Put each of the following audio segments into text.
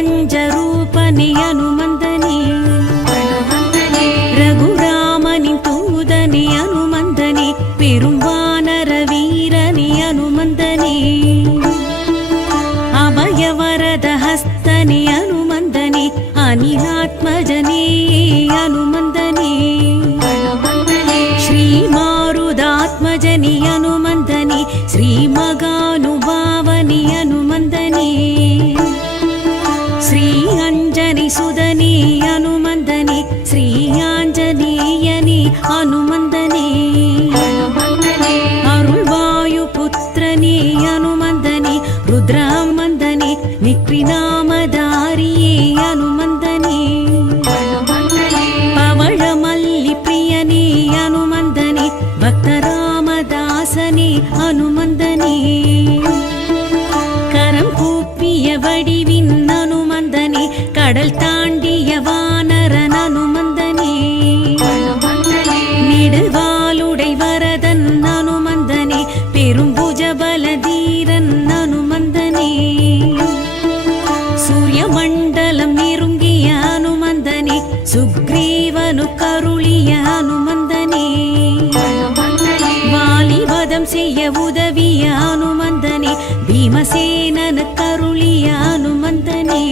பிரபஞ்சரூபனே அனுமந்தனே ரகுராமனின் தூதனே அனுமந்தனே பெரும் வானர வீரனே அனுமந்தனே அபயவரத ஹஸ்தனே அனுமந்தனே அனிலாத்மஜனே அனுமந்தனே श्रीमारुदात्मजनि अनुमन्दने श्रीमगानुभावनि अनुमन्दने श्री अञ्जनि सुदने अनुमन्दने श्री आञ्जनेयने अनुमन्दने अरुळ्वायुपुत्रने अनुमन्दने रुद्रामन्दने निक्रिनामधारिये अनुमन्दने पवळमल्लिप्रियने अनुमन्दने भक्तरामदासने अनुमन्दने கரம் கூப்பிய வடிவின் அனுமந்தனே கடல் தாண்டிய வானரன் அனுமந்தனே நெடுவாலுடை வரதன் அனுமந்தனே பெரும் புஜபலதீரன் அனுமந்தனே சூரிய மண்டலம் நெருங்கிய அனுமந்தனே சுக்ரீவனு கருளிய அனுமந்தனே வாலிவதம் செய்ய உதவிய அனுமந்தனே பீமசேனனு கருளிய அனுமந்தனே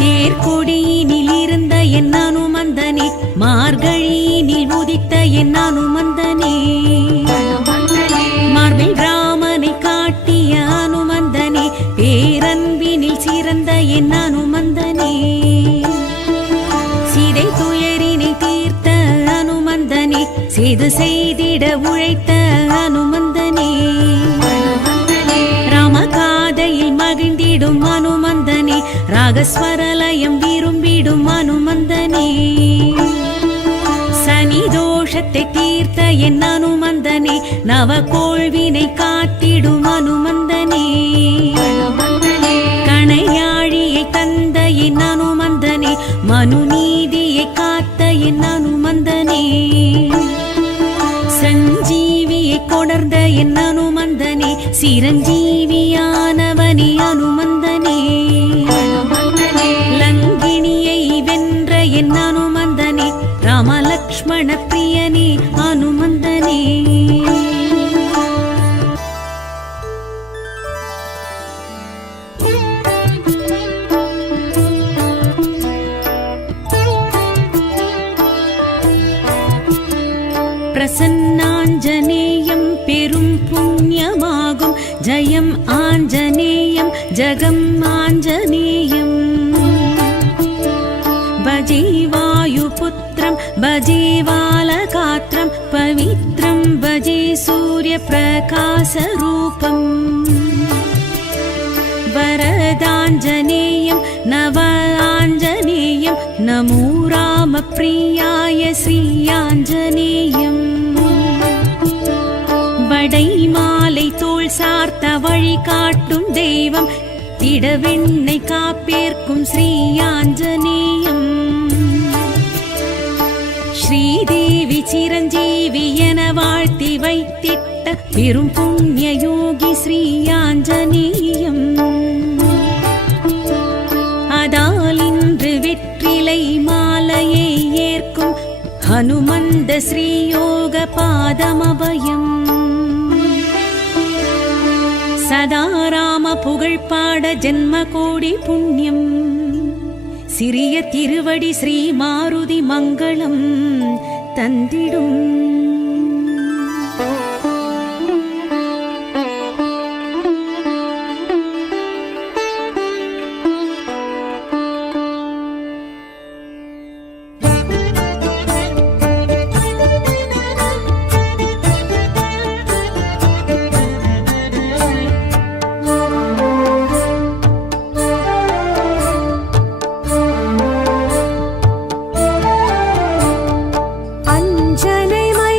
தேர்கொடியினில் இருந்த என் அனுமந்தனே மார்கழியினில் உதித்த என் அனுமந்தனே மார்பில் ராமனை காட்டிய அனுமந்தனே பேரன்பினில் சிறந்த என் அனுமந்தனே சீதை துயரினை தீர்த்த அனுமந்தனே செய்து செய்திட உழைத்த அனுமந்தனே ராமகாதையில் மகிழ்ந்திடும் அனுமந்தனே ராகஸ்வரலயம் விரும்பிடும் அனுமந்தனே சனி தோஷத்தை தீர்த்த என் அனுமந்தனே நவகோள்வினை காத்திடும் அனுமந்தனே கணையாழியை தந்த என் அனுமந்தனே மனுநீதியை காத்த என் அனுமந்தனே சஞ்சீவியை கொணர்ந்த என் அனுமந்தனே சிரஞ்சீவியானவனே அனுமந்தனே லங்கிணியை வென்ற என் அனுமந்தனே ராமலக்ஷ்மண பிரியனே அனுமந்தனே பிரசன்னாஞ்சனேயம் பெரும் புண்ணியமாகும் ஜெயம் ஆஞ்சநேயம் ஜெகம் ஆஞ்சநேயம் பஜே வாயுபுத்ரம் பஜே வாலகாத்ரம் பவித்ரம் பஜே சூரிய பிரகாசரூபம் வரதாஞ்சநேயம் நவ ஆஞ்சநேயம் நமோ ராமப்ரியாய ஸ்ரீயாஞ்சநேயம் வடை மாலை தோள் சார்த்த வழி காட்டும் தெய்வம் திடவெண்ணை காப்பேற்கும் ஸ்ரீயாஞ்சநேயம் ஸ்ரீதேவி சிரஞ்சீவி என வாழ்த்தி வைத்திட்ட பெரும் புண்ணிய யோகி ஸ்ரீயாஞ்சநேயம் அதால் இன்று வெற்றிலை மாலையை ஏற்கும் ஹனுமந்த ஸ்ரீயோக பாதமபயம் சதாராம புகழ் பாட ஜென்ம கோடி புண்ணியம் சிறிய திருவடி ஸ்ரீ மாருதி மங்களம் தந்திடும் அஞ்சனை மை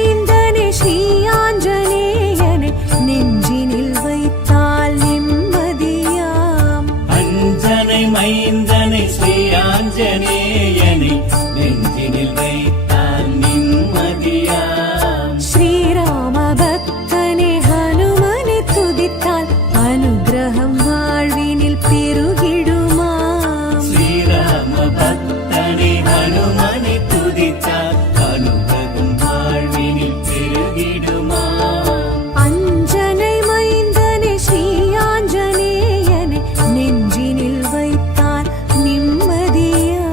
ஹனுமனை துதித்தால் அனுகிரகம் வாழ்வினில் பெருகிடுமா. அஞ்சனை மைந்தனை ஸ்ரீ ஆஞ்சநேயனை நெஞ்சினில் வைத்தால் நிம்மதியா.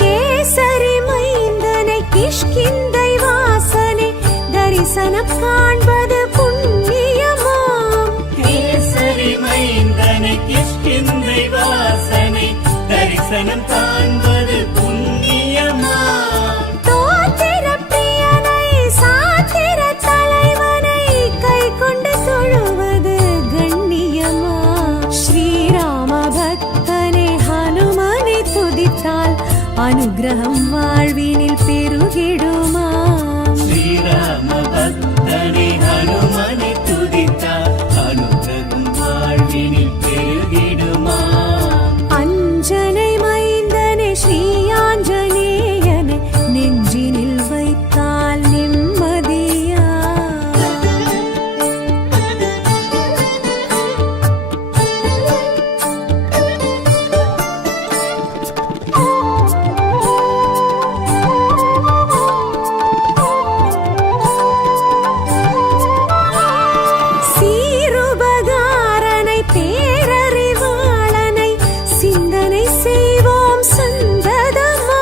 கேசரி மைந்தனை கிஷ்கிந்தை வாசனை தரிசனம் காண்பது புண்ணியமாம். கேசரி மைந்தனை கிஷ்கிந்தை வாசனை தரிசனம் காண்பது புண்ணியமா. தோத்திர பிரியனை சாத்திர தலைவனை கை கொண்டு தொழுவது கண்ணியமா. ஸ்ரீராம பக்தனை ஹனுமனை துதித்தால் அனுகிரகம் வாழ்வினில் பெருகிடுமா. ஸ்ரீராம பக்தனை ஹனுமனை துதித்தால் அனுகிரகம் வாழ்வினில் பெருகிடுமா. அஞ்சனை மைந்தனை ஸ்ரீ ஆஞ்சநேயனை நெஞ்சினில் வைத்தால் நிம்மதியா. சீருபகாரனை பேரறிவாளனை சிந்தனை செய்வோம் சந்ததமா.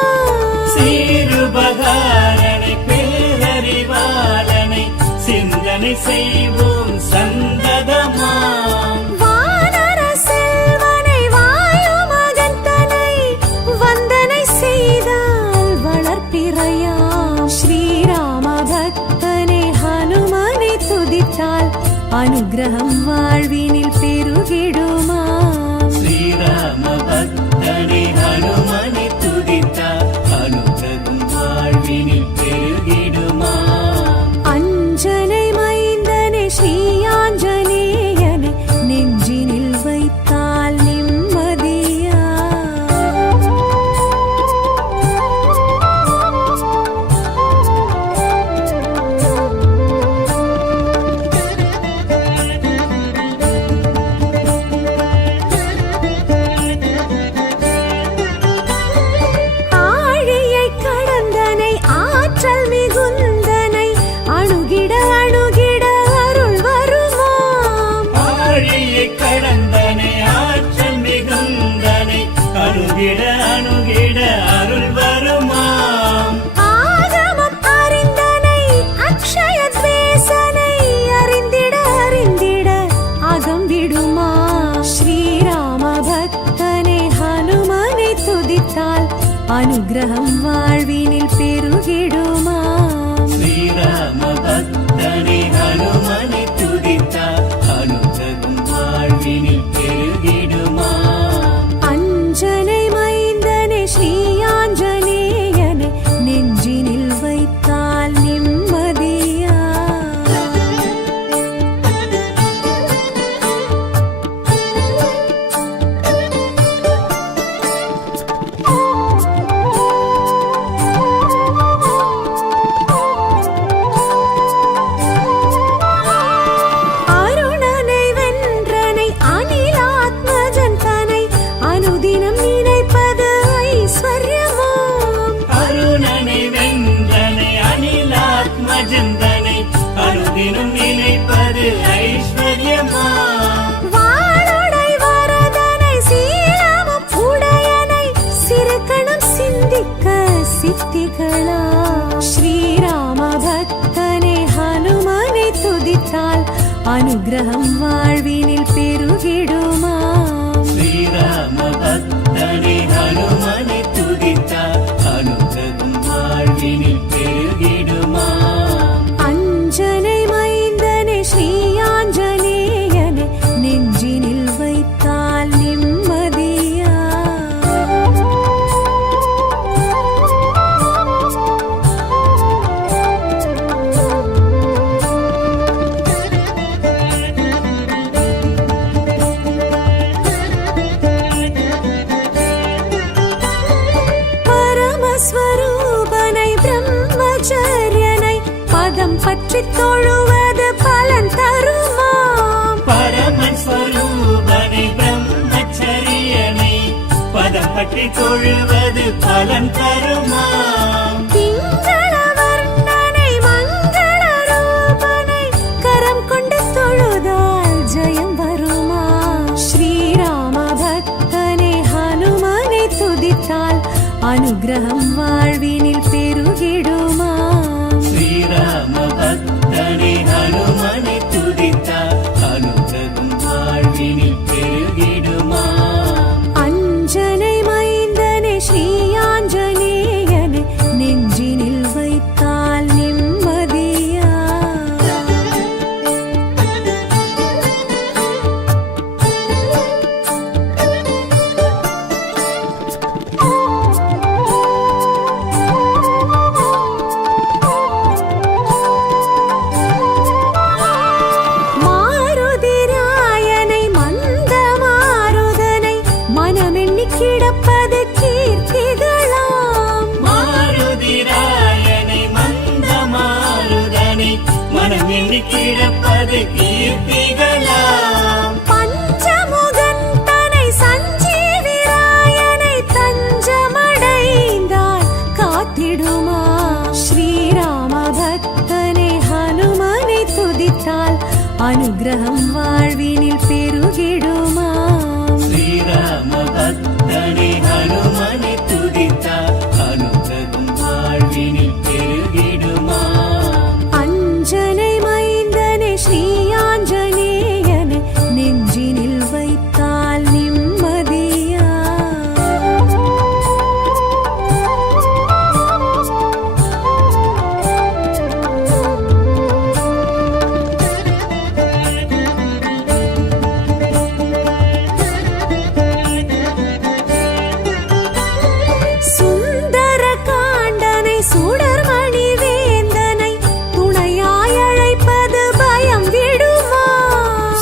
சீருபகாரனை பேரறிவாளனை சிந்தனை செய்வோம் சந்ததமாம். வானர செல்வனை வாயு மகந்தனை வந்தனை செய்தால் வளர்ப்பிறையாம். ஸ்ரீராம பக்தனை ஹனுமனை துதித்தால் அனுகிரகம் வாழ்வினில் பெருகிடுமா. ஸ்ரீராம பக்தனை ஹனுமனை துதித்தால் அனுகிரகம் வாழ்வினில் பெருகிடுமா. அஞ்சனை மைந்தனை ஸ்ரீ ஆஞ்சநேயனை நெஞ்சினில் வைத்தால் நிம்மதியா. ஆழியை கடந்தனை ஆற்றல் மிகுந்தனை அணுகிட அணுகிட அருள் வருமாம். ஆழியை கடந்தனை ஆற்றல் மிகுந்தனை அணுகிட அணுகிட அருள் வருமாம். ஆகமம் அறிந்தனை அக்ஷய துவேசனை அறிந்திட அறிந்திட அகம் விடுமா. ஸ்ரீராம பக்தனை ஹனுமனை துதித்தால் அனுகிரகம் வாழ்வினில் பெருகிடுமா. ஸ்ரீராம பக்தனை ஹனுமனை துதித்தால் அனுகிரகம் வாழ்வினில் பெருகிடுமா. அஞ்சனை மைந்தனை ஸ்ரீ ஆஞ்சநேயனை நெஞ்சினில் வைத்தால் நிம்மதியா. அருணனை வென்றனை அனிலாத்மஜன் தனை அனுதினம் நினைப்பது ஐஸ்வர்யமாம். அருணனை வென்றனை அனிலாத்மஜந்தனை அனுதினம் நினைப்பது ஐஸ்வர்யமா. வாளுடை வரதனை சீலமும் உடையனை சிறுகணம் சிந்திக்க சித்திகளா. ஸ்ரீராம பக்தனை ஹனுமனை துதித்தால் அனுகிரகம் வாழ்வினில் பெருகிடுமா. ஸ்ரீராம பக்தனை ஹனுமனை துதித்தால் அனுகிரகம் வாழ்வினில் பெருகிடுமா. அஞ்சனை மைந்தனை ஸ்ரீ ஆஞ்சநேயனை நெஞ்சினில் வைத்தால் நிம்மதியா. பற்றி தொழுவது பலன் தருமாம். பரமன் ஸ்வரூபனை பிரம்மச்சரியனை பதம் பற்றி தொழுவது பலன் தருமாம். திங்கள வர்ணனை மங்கள ரூபனை கரம் கொண்டு தொழுதால் ஜெயம் வருமா. ஸ்ரீராம பக்தனை ஹனுமனை துதித்தால் அனுகிரகம் வாழ்வினில் பெருகிடுமா. ஸ்ரீராம பக்தனை ஹனுமனை துதித்தால் அனுகிரகம் வாழ்வினில் பெருகிடுமா. அஞ்சனை மைந்தனை ஸ்ரீயாஞ்சனேயனை நெஞ்சினில் வைத்தால் நிம்மதியா. மாருதிராயனை மந்த மாருதனை மனமெண்ணி கிடப்பது கீர்த்திகளாம். மாருதிராயனை மந்த மாருதனை மனம் எண்ணி கிடப்பது கீர்த்திகளாம். பஞ்சமுகன் தனை சஞ்சீவிராயனை தஞ்சமடைந்தால் காத்திடுமா. ஸ்ரீராம பக்தனை ஹனுமனை துதித்தால் அனுகிரகம் வாழ்வினில் பெருகிடுமா. ஸ்ரீராம பக்தனை ஹனுமனை துதித்தால் அனுகிரகம் வாழ்வினில் பெருகிடுமா. அஞ்சனை மைந்தனை ஸ்ரீயாஞ்சனேயனை நெஞ்சினில் வைத்தால் நிம்மதியா. சுந்தர காண்டனை சுடர்மணி வேந்தனை துணையாய் அழைப்பது பயம் விடுமா.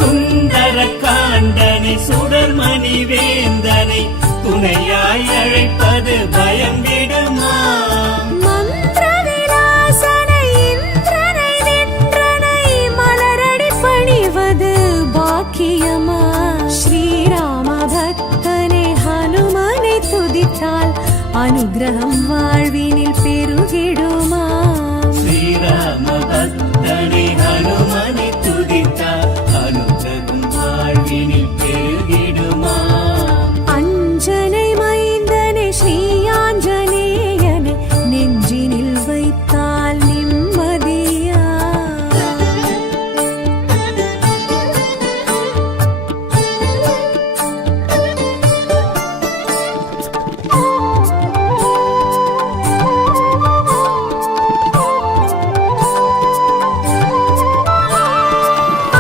சுந்தர காண்டனை சுடர்மணி வேந்தனை துணையாய் அழைப்பது பயம் விடுமா. மந்திர விலாசனை இந்திரனை நின்றனை மலரடி பணிவது பாக்கியமா. ஸ்ரீராம பக்தனை ஹனுமனை துதித்தால் அனுகிரகம் வாழ்வினில் பெருகிடுமா. ஸ்ரீராம பக்தனை ஹனுமனை துதித்தால் அனுகிரகம் வாழ்வினில் பெருகிடுமா. அஞ்சனை மைந்தனை ஸ்ரீயாஞ்சனேயனை நெஞ்சினில் வைத்தால் நிம்மதியா.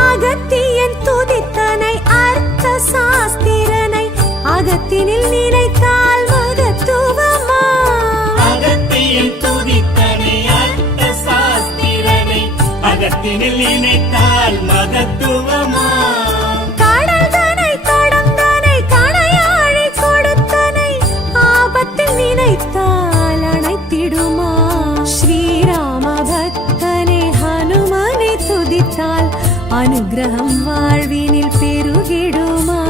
அகத்தியன் துதித்தனை அர்த்த சாஸ்திரனை அகத்தினில் நினைத்தால் மகத்துவமா. அகத்தியம் துதித்தனை அர்த்த சாஸ்திரனை அகத்தினில் நினைத்தால் மகத்துவமா. கடல்தனை கடந்தனை கணையாழி கொடுத்தனை ஆபத்தில் நினைத்தால் அணைத்திடுமா. ஸ்ரீராம பக்தனை ஹனுமனை துதித்தால் அனுகிரகம் வாழ்வினில் பெருகிடுமா.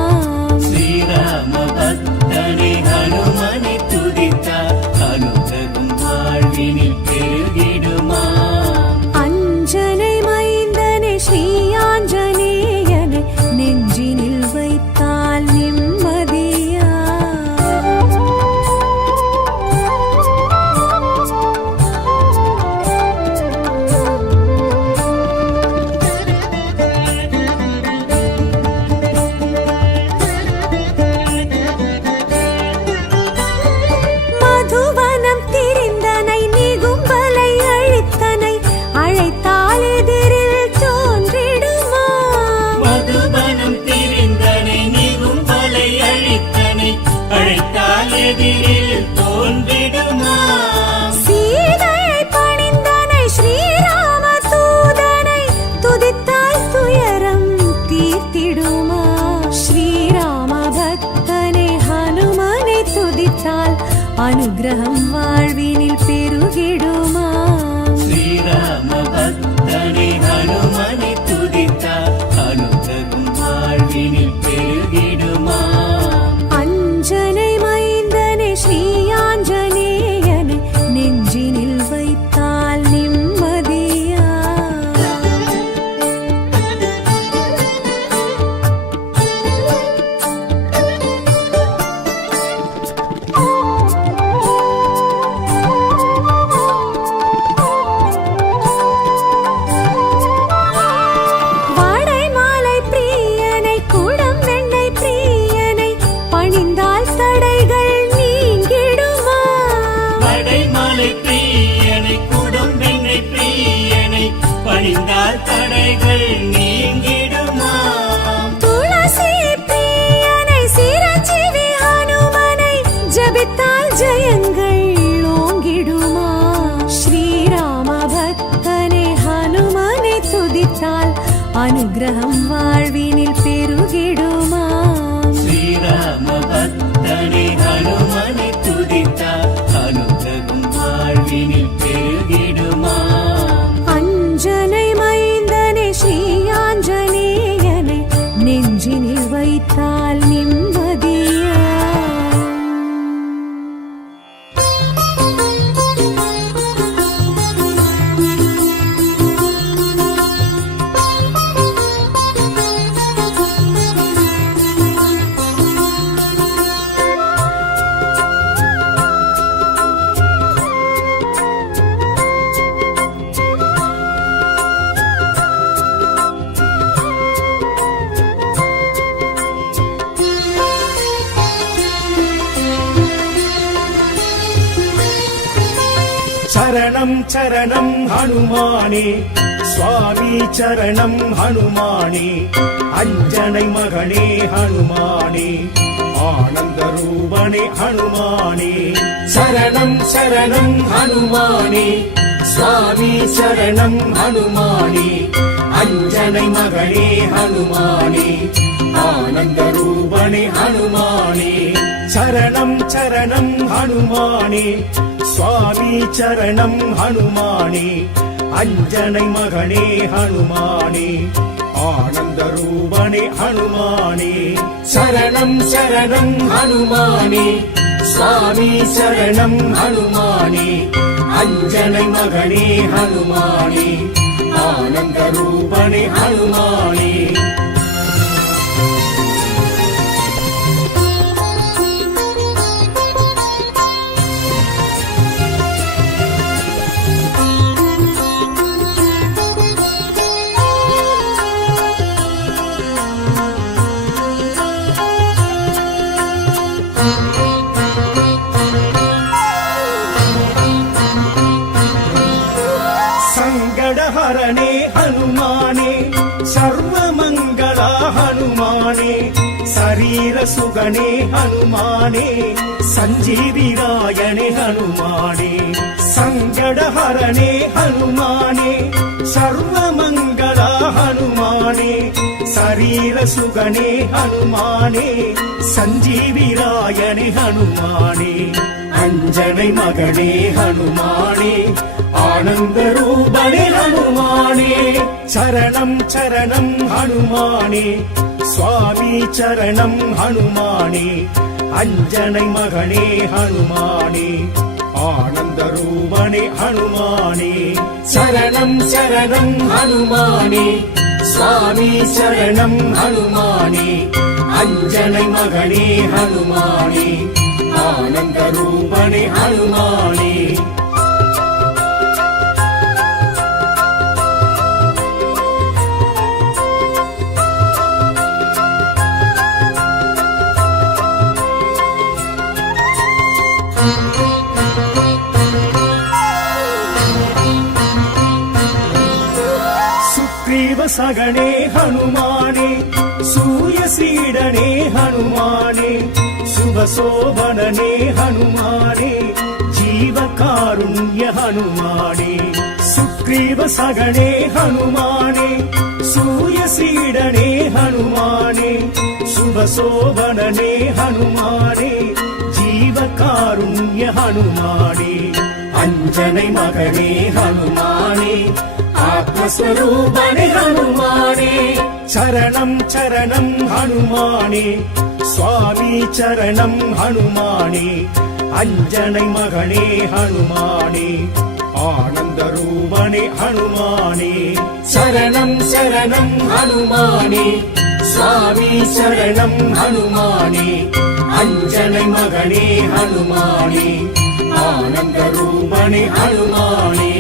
ஸ்ரீராம பக்தனை ஹனுமனை துதித்தால் அனுகிரகம் வாழ்வினில் பெருகிடுமா. அஞ்சனை மைந்தனை ஸ்ரீயாஞ்சனேயனை நெஞ்சினில் வைத்தால் நிம்மதியா. மதுவனம் திரிந்தனை நிகும்பலை அழித்தனை அழைத்தால் எதிரில் தோன்றிடுமா. மதுபனம் திரிந்தனை நிகும்பலை அழித்தனை அழைத்தால் எதிரில் தோன்றிடுமா. சீதையை பணிந்தனை ஸ்ரீராம தூதனை துதித்தால் துயரம் தீர்த்திடுமா. ஸ்ரீராம பக்தனை ஹனுமனை துதித்தால் அனுகிரகம் வாழ்வினில் பெருகிடுமா. ஸ்ரீராம பக்த மலை பிரியனை குடும்பெண்ணை பிரியனை பணிந்தால் தடைகள் நீங்கிடுமா துளசி பிரியனை சிரஞ்சீவி ஹனுமனை ஜபித்தால் ஜெயங்கள் ஓங்கிடுமா ஸ்ரீராம பக்தனை ஹனுமனை துதித்தால் அனுகிரகம் வாழ்வினில் பெருகிடுமா ஸ்ரீராம பக்தனை ஹனுமனை துதித்தால் அனுகிரகம் வாழ்வினில் பெருகிடுமா அஞ்சனை மைந்தனை ஸ்ரீ ஆஞ்சநேயனை நெஞ்சினில் வைத்தால் நிம்மதியா சரணம் சரணம் ஹனுமானே சுவாமி சரணம் ஹனுமானே அஞ்சனை மகனே ஹனுமானே ஆனந்த ரூபனே ஹனுமானே சரணம் சரணம் ஹனுமானே சுவாமி சரணம் ஹனுமானே அஞ்சனை மகனே ஹனுமானே ஆனந்த ரூபனே ஹனுமானே சரணம் சரணம் ஹனுமானே சுவாமி சரணம் ஹனுமானே அஞ்சனை மகனே ஹனுமானே ஆனந்த ரூபனே ஹனுமானே சரணம் சரணம் ஹனுமானே சுவாமி சரணம் ஹனுமானே அஞ்சனை மகனே ஹனுமானே ஆனந்த ரூபனே ஹனுமானே சங்கடஹரணே ஹனுமானே சர்வமங்களா ஹனுமானே சரீர சுகனே ஹனுமானே சஞ்சீவிராயணே ஹனுமானே சங்கடஹரணே ஹனுமானே சர்வமங்களா ஹனுமானே சரீர சுகனே ஹனுமானே சஞ்சீவிராயணே ஹனுமானே அஞ்சனை மகனே ஹனுமானே ஆனந்த ரூபனே ஹனுமானே சரணம் சரணம் ஹனுமானே சுவாமி சரணம் ஹனுமானே அஞ்சனை மகனே ஹனுமானே ஆனந்த ரூபனே ஹனுமானே சரணம் சரணம் ஹனுமானே சுவாமி சரணம் ஹனுமானே அஞ்சனை மகனே ஹனுமானே ஆனந்த ரூபனே ஹனுமானே சுக்ரீவ சகனே ஹனுமானே சூயசீடனே ஹனுமானே சுபசோபனே ஹனுமானே ஜீவகாருண்ய ஹனுமானே சுக்ரீவ சகனே ஹனுமானே சூயசீடனே ஹனுமானே சுபசோபனே ஹனுமானே ஜீவகாருண்ய ஹனுமானே அஞ்சனை மகனே ஹனுமானே ஆத்மஸ்வரூபனே ஹனுமானே சரணம் சரணம் ஹனுமானே சுவாமி சரணம் ஹனுமானே அஞ்சனை மகனே ஹனுமானே ஆனந்த ரூபனே ஹனுமானே சரணம் சரணம் ஹனுமானே சுவாமி சரணம் ஹனுமானே அஞ்சனை மகனே ஹனுமானே ஆனந்த ரூபனே ஹனுமானே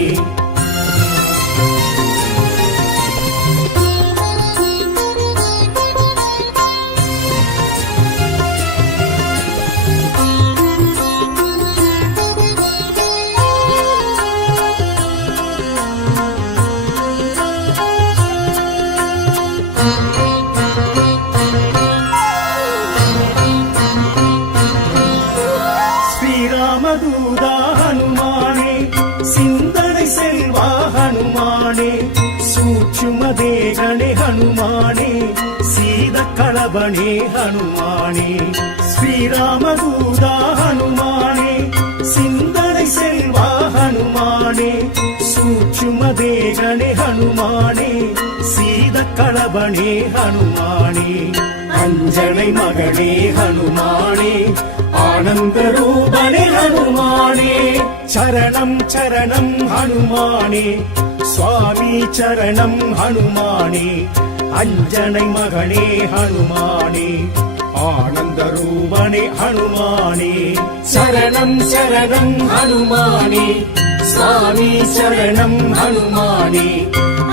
ஸ்ரீராமதூதா ஹனுமானே சிந்தனை செல்வா ஹனுமானே சூட்சும தேகனே ஹனுமானே சீத களபனே ஹனுமானே ஸ்ரீராமதூதா ஹனுமானே சிந்தனை செல்வா ஹனுமானே சூட்சும தேகனே ஹனுமானே சீத களபனே ஹனுமானே அஞ்சனை மகனே ஹனுமானே ஆனந்த ரூபனே ஹனுமானே சரணம் சரணம் ஹனுமானே சுவாமி சரணம் ஹனுமானே அஞ்சனை மகனே ஹனுமானே ஆனந்த ரூபனே ஹனுமானே சரணம் சரணம் ஹனுமானே சுவாமி சரணம் ஹனுமானே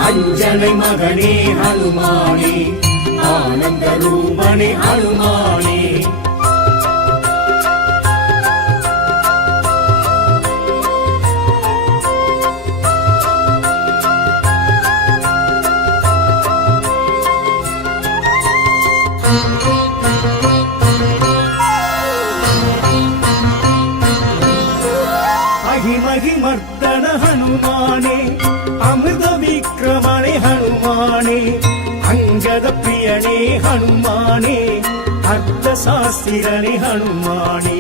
அஞ்சனை மகனே ஹனுமானே ஆனந்த ரூபனே ஹனுமானே மகிமர்த்தன ஹனுமானே அமிர்த விக்ரமணே ஹனுமானே அங்கத பிரியனே ஹனுமானே அர்த்த சாஸ்திரனே ஹனுமானே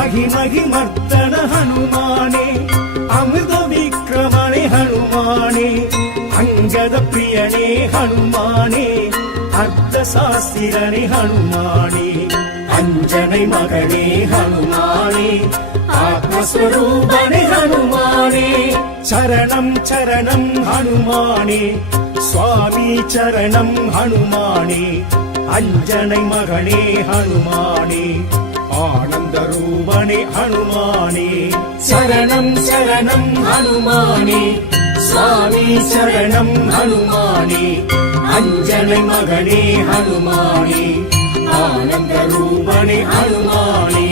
அகிமகிமர்த்தன ஹனுமானே அமிர்த விக்ரமணே ஹனுமானே அங்கத பிரியனே ஹனுமானே அர்த்த சாஸ்திரனே ஹனுமானே அஞ்சனை மகனே ஹனுமானே ஆத்மஸ்வரூபனே ஹனுமானே சரணம் சரணம் ஹனுமானே சுவாமி சரணம் ஹனுமானே அஞ்சனை மகனே ஹனுமானே ஆனந்த ரூபனே ஹனுமானே சரணம் சரணம் ஹனுமானே சுவாமி சரணம் ஹனுமானே அஞ்சனை மகனே ஹனுமானே ஆனந்த ரூபனே ஹனுமானே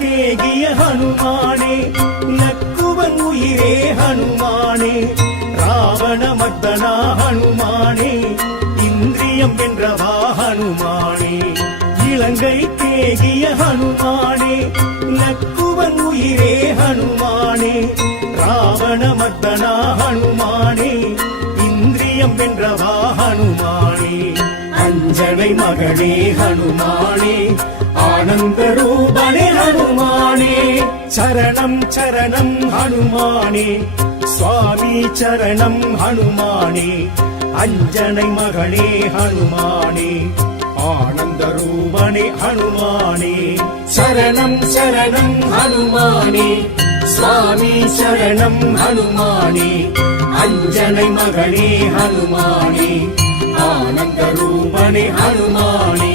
கேகிய ஹனுமானே லக்குவன் உயிரே ஹனுமானே ராவண மர்தனா ஹனுமானே இந்திரியம் வென்றவா ஹனுமானே இலங்கை கேகிய ஹனுமானே லக்குவன் உயிரே ஹனுமானே ராவண மர்தனா ஹனுமானே இந்திரியம் வென்றவா ஹனுமானே அஞ்சனை மகனே ஹனுமானே ஆனந்த ரூபனே ஹனுமானே சரணம் சரணம் ஹனுமானே சுவாமி சரணம் ஹனுமானே அஞ்சனை மகனே ஹனுமானே ஆனந்த ரூபனே ஹனுமானே சரணம் சரணம் ஹனுமானே சுவாமி சரணம் ஹனுமானே அஞ்சனை மகனே ஹனுமானே ஆனந்த ரூபனே ஹனுமானே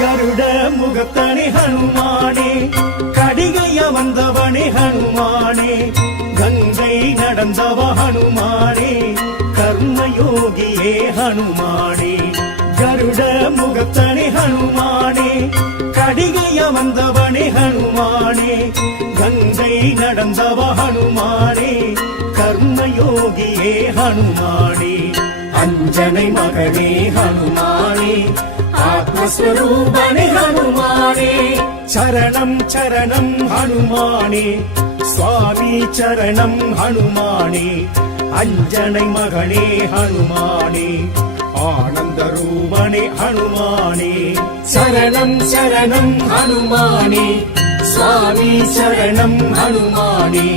கருட முகத்தனே ஹனுமானே கடிகைய வந்தவனே ஹனுமானே கங்கை நடந்தவ ஹனுமானே கர்மயோகியே ஹனுமானே கருட முகத்தனே ஹனுமானே கடிகைய வந்தவனே ஹனுமானே கங்கை நடந்தவ ஹனுமானே கர்மயோகியே ஹனுமானே அஞ்சனை மகனே ஹனுமானே ஆத்மஸ்வரூபனே ஹனுமானே சரணம் சரணம் ஹனுமானே சுவாமி சரணம் ஹனுமானே அஞ்சனை மகனே ஹனுமானே ஆனந்த ரூபனே ஹனுமானே சரணம் சரணம் ஹனுமானே சுவாமி சரணம் ஹனுமானே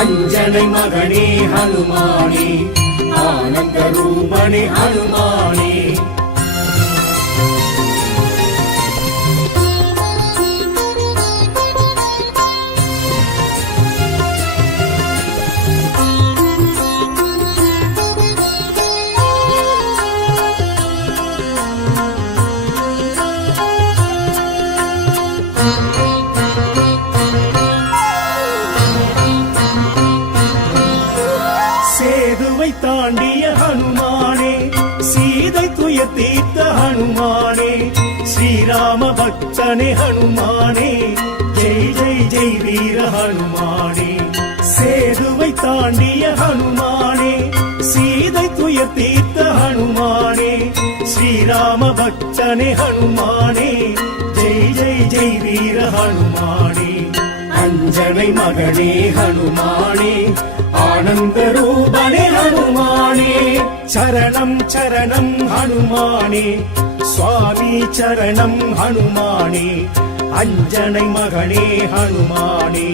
அஞ்சனை மகனே ஹனுமானே ஆனந்த ரூபனே ஹனுமானே துயர் தீர்த்த ஹனுமானே ஸ்ரீராம பக்தனே ஹனுமானே ஜெய் ஜெய் ஜெய் வீர ஹனுமானே சேதுவை தாண்டிய ஹனுமானே சீதை துயர் தீர்த்த ஹனுமானே ஸ்ரீராம பக்தனே ஹனுமானே ஜெய் ஜெய் ஜெய் வீர ஹனுமானே அஞ்சனை மகனே ஹனுமானே ஆனந்த ரூபனே ஹனுமானே சரணம் சரணம் ஹனுமானே சுவாமி சரணம் ஹனுமானே அஞ்சனை மகனே ஹனுமானே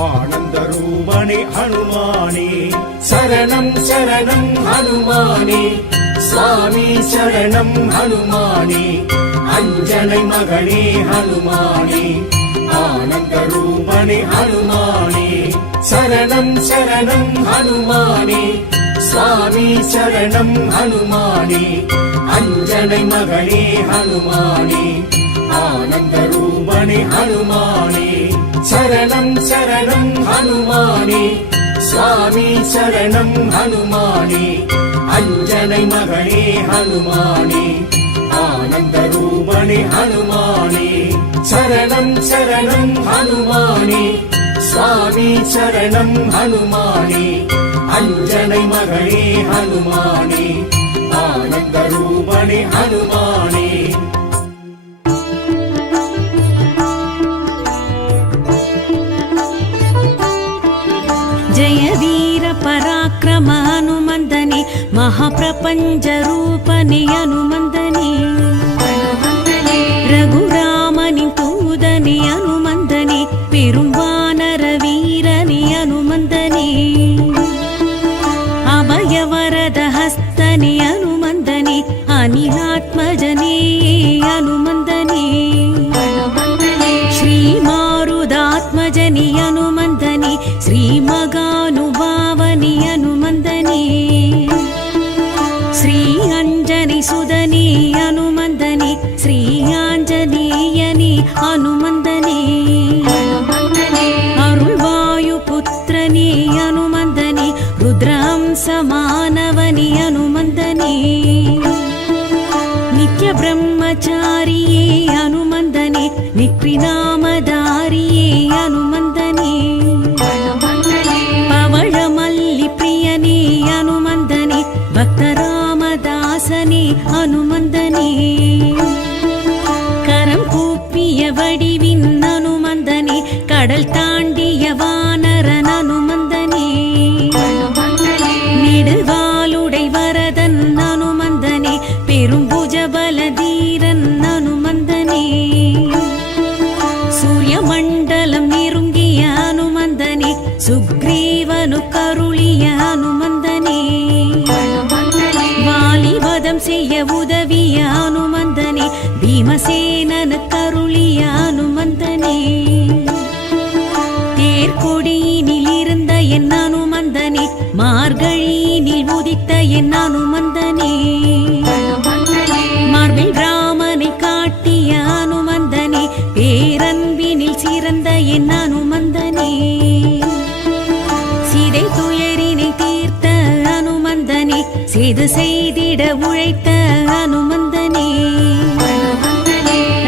ஆனந்த ரூபனே ஹனுமானே சரணம் சரணம் ஹனுமானே சுவாமி சரணம் ஹனுமானே அஞ்சனை மகனே ஹனுமானே ஆனந்த ரூபனே ஹனுமானே சரணம் சரணம் ஹனுமானே சுவாமி சரணம் ஹனுமானே அஞ்சனை மகனே ஹனுமானே ஆனந்த ரூபனே ஹனுமானே சரணம் சரணம் ஹனுமானே சுவாமி சரணம் ஹனுமானே அஞ்சனை மகனே ஹனுமானே ஆனந்த ரூபனே ஹனுமானே சரணம் சரணம் ஹனுமானே சுவாமி சரணம் ஹனுமானே அஞ்சனை மகனே ஹனுமானே ஆனந்த ரூபனே ஹனுமானே जय वीर पराक्रम हनुमंदने महाप्रपंच रूपने हनुमंदने रघुरामनिन तूदने हनुमंदने पेरुंवानर वीरने हनुमंदने अभयवरद हस्तने हनुमंदने अनिलात्मजने हनुमंदने श्रीमारुदात्मजने हनुमंदने श्रीमगानुभावने हनुमंदने श्री अंजनी सुदने हनुमंदने श्री आंजनेयने हनुमंदने अरुळ्वायुपुत्रने हनुमंदने रुद्रहंसमानवने हनुमंदने नित्य ब्रह्मचारिये हनुमंदने नित्रिनामधारिये हनुमंदने पवळमल्लि प्रियने हनुमंदने भक्तरामदासने हनुमंदने करं कूप्पिय वडिविन् हनुमंदने कडल ताण्डिय वानरन हनुमंदने नेडुवालुडै वरदन् हनुमंदने पेरुम्बुजबलधीरन् हनुमंदने सूर्यमण्डलं निरुङ्गिय हनुमंदने सुग्रीवनु करुळिय हनुमंदने वालिवदं सेय्य उदविय हनुमंदने भीमसेननु करुळिय हनुमंदने தேர்கொடியினில் இருந்த என் அனுமந்தனே மார்கழியினில் உதித்த என் அனுமந்தனே மார்பில் ராமனை காட்டிய அனுமந்தனே பேரன்பினில் சிறந்த என் அனுமந்தனே சீதை துயரினை தீர்த்த அனுமந்தனே செய்து செய்திட உழைத்த அனுமந்தனே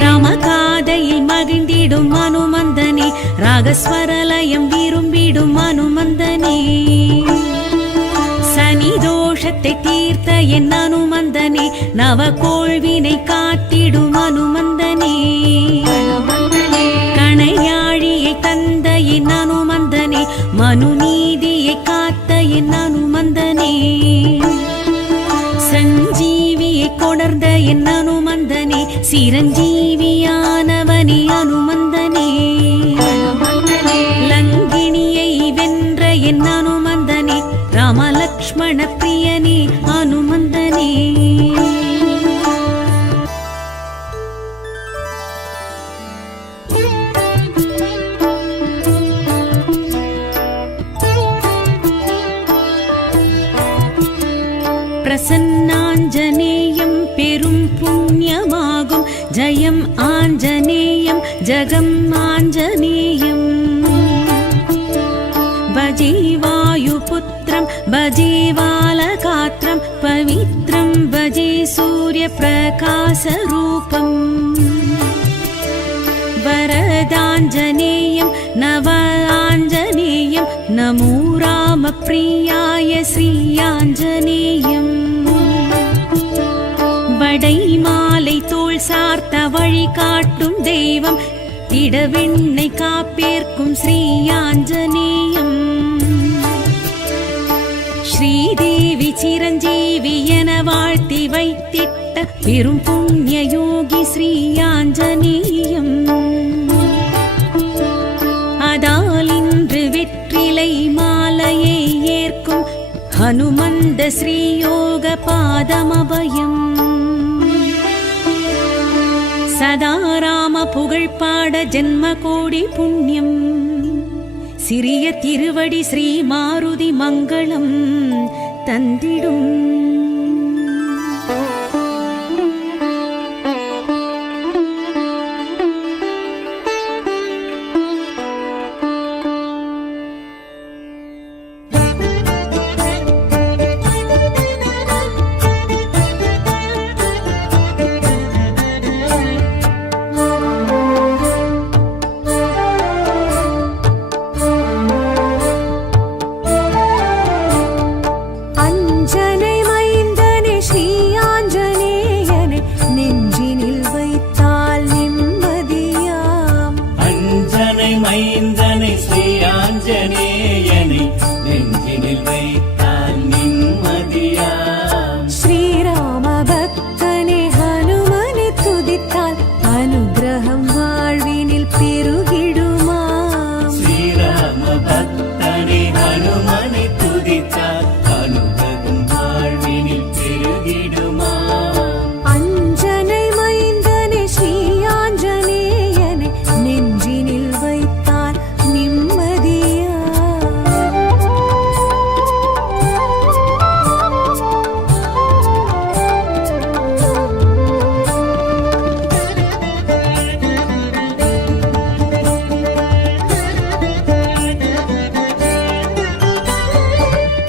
ராமகாதையில் மகிழ்ந்திடும் அனுமந்தனே ராகஸ்வரலயம் விரும்பிடும் அனுமந்தனே சனி தோஷத்தை தீர்த்த என் அனுமந்தனே நவகோள்வினை காத்திடும் அனுமந்தனே கணையாழியை தந்த என் அனுமந்தனே மனுநீதியை காத்த என் அனுமந்தனே சஞ்சீவியை கொணர்ந்த என் அனுமந்தனே சிரஞ்சீவியானவனே அனுமந்தனே லங்கிணியை வென்ற என் அனுமந்தனே ராமலக்ஷ்மண பிரியனே அனுமந்தனே பிரசன்னாஞ்சனேயம் பெரும் புண்ணியமாகும் ஜெயம் ஆஞ்சநேயம் ஜெகம் ஆஞ்சநேயம் பஜே வாயுபுத்ரம் பஜே வாலகாத்ரம் பவித்ரம் பஜே சூரிய सूर्यप्रकाशरूपम् वरदाञ्जनेयं नव आञ्जनेयं नमो रामप्रियाय श्रीयाञ्जनेयम् வடை மாலை தோள் சார்த்த வழி காட்டும் தெய்வம் இடவெண்ணை காப்பேற்கும் ஸ்ரீயாஞ்சனேயம் ஸ்ரீதேவி சிரஞ்சீவி என வாழ்த்தி வைத்திட்ட பெரும் புண்ணிய யோகி ஸ்ரீயாஞ்சனேயம் அதால் இன்று வெற்றிலை மாலையை ஏற்கும் ஹனுமந்த ஸ்ரீயோக பாதமபயம் சதா ராம புகழ் பாட ஜென்ம கோடி புண்ணியம் சிறிய திருவடி ஸ்ரீ மாருதி மங்களம் தந்திடும் மைந்தனை ஸ்ரீ ஆஞ்சநேயனை நெஞ்சினில் வைத்தால் நிம்மதியாம் ஸ்ரீராம பக்தனே ஹனுமனை துதித்தால் அனுகிரகம் வாழ்வினில் பெருகிடுமாம் ஸ்ரீராம பக்தனை ஹனுமனை துதித்தால் அனுகிரகம் வாழ்வினில் பெருகிடுமாம் அஞ்சனை மைந்தனே ஸ்ரீ ஆஞ்சநேயனை நெஞ்சினில் வைத்தால் நிம்மதியா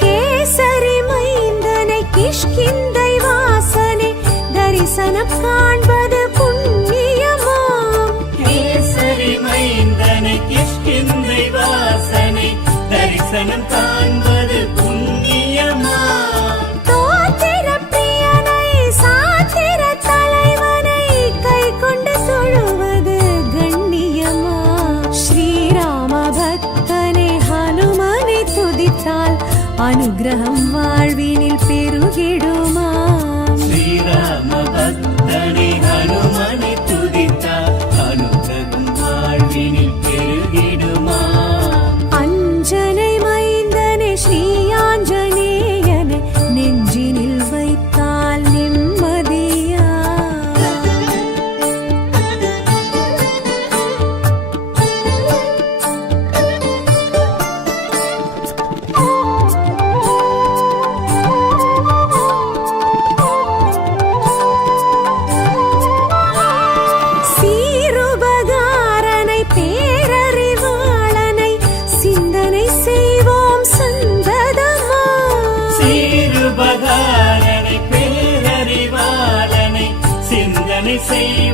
கேசரி மைந்தனை கிஷ்கிந்தை வாசனை தரிசனம் காண்பது புண்ணியமாம் கேசரி மைந்தனை கிஷ்கிந்தை வாசனை தரிசனம் காண்பது புண்ணியமாம் தோத்திர பிரியனை சாத்திர தலைவனை கை கொண்டு தொழுவது கண்ணியமா ஸ்ரீராம பக்தனை ஹனுமனை துதித்தால் அனுகிரகம் வாழ்வினில் பெருகிடுமாம் ஸ்ரீராம பக்தனை ஹனுமனை துதித்தால் அனுகிரகம் வாழ்வினில் பெருகிடுமாம் அஞ்சனை மைந்தனை ஸ்ரீ ஆஞ்சநேயனை நெஞ்சினில் வைத்தால் நிம்மதியா சீருபகாரனை பேரறிவாளனை சிந்தனை செய்வோம் சந்ததமா சீருபகாரனை பேரறிவாளனை சிந்தனை செய்